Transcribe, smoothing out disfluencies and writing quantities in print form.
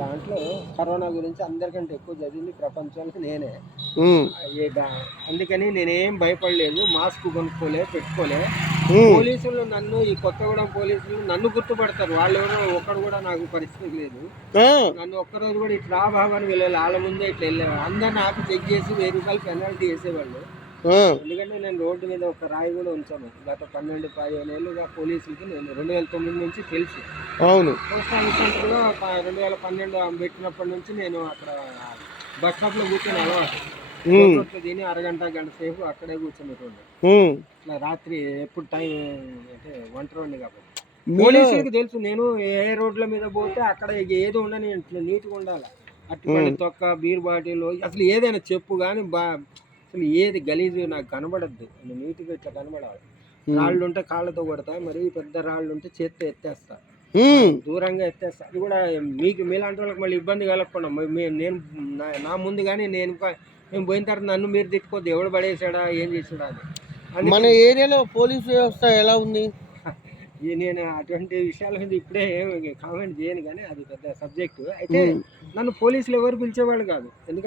దాంట్లో కరోనా గురించి అందరికంటే ఎక్కువ చదివింది ప్రపంచంలో నేనే. ఉమ్, అందుకని నేనేం భయపడలేదు, మాస్క్ కొనుక్కోలే, పెట్టుకోలే. ఉమ్, పోలీసులు నన్ను, ఈ కొత్తగూడెం పోలీసులు నన్ను గుర్తుపడతారు. వాళ్ళు ఎవరో ఒక్కడు కూడా నాకు పరిస్థితి లేదు. ఆ, నన్ను ఒక్కరోజు కూడా ఇట్లా రా బాబు అని వెళ్ళాలి, వాళ్ళ ముందే ఇట్లా వెళ్ళారు. అందరిని ఆపి చెక్ చేసి 1000 రూపాయలు పెనాల్టీ వేసేవాళ్ళు. ఆ, ఎందుకంటే నేను రోడ్డు మీద ఒక రాయి కూడా ఉంచాను. గత 12-15 ఏళ్ళుగా పోలీసులకి నేను 2009 నుంచి తెలుసు. అవును. పోస్ట్ ఆఫీస్ సెంటర్లో 2012 పెట్టినప్పటి నుంచి నేను అక్కడ బస్ స్టాప్లో కూర్చొని అలవాటు. ఉమ్, రొట్టెలు తిని అరగంట గంట సేపు అక్కడే కూర్చునేటోళ్ళు. ఉమ్. ఇట్లా రాత్రి ఎప్పుడు టైం అంటే ఒంటరి కాబట్టి మీరు పోలీసులకు తెలుసు నేను ఏ రోడ్ల మీద పోతే అక్కడ ఏదో ఉండని ఇట్లా నీట్గా ఉండాలి. అట్టిపండి తొక్క, బీర్ బాటిల్, అసలు ఏదైనా చెప్పు కానీ అసలు ఏది గలీజు నాకు కనబడద్దు. నీట్గా ఇట్లా కనబడాలి. రాళ్ళు ఉంటే కాళ్ళతో కొడతా, మరి పెద్ద రాళ్ళు ఉంటే చేత్తో ఎత్తేస్తా, దూరంగా ఎత్తేస్తా. అది కూడా మీలాంటి వాళ్ళకి మళ్ళీ ఇబ్బంది కలగకుండా నేను నా ముందు కానీ నేను పోయిన తర్వాత నన్ను మీరు తిట్టుకోవద్దు, ఎవడు పడేసాడా ఏం చేసాడా అని. మన ఏరియాలో పోలీస్ వ్యవస్థ ఎలా ఉంది? నేను అటువంటి విషయాల మీద ఇప్పుడే కామెంట్ చేయను, కానీ అది పెద్ద సబ్జెక్టు. అయితే నన్ను పోలీసులు ఎవరు పిలిచేవాళ్ళు కాదు. ఎందుకంటే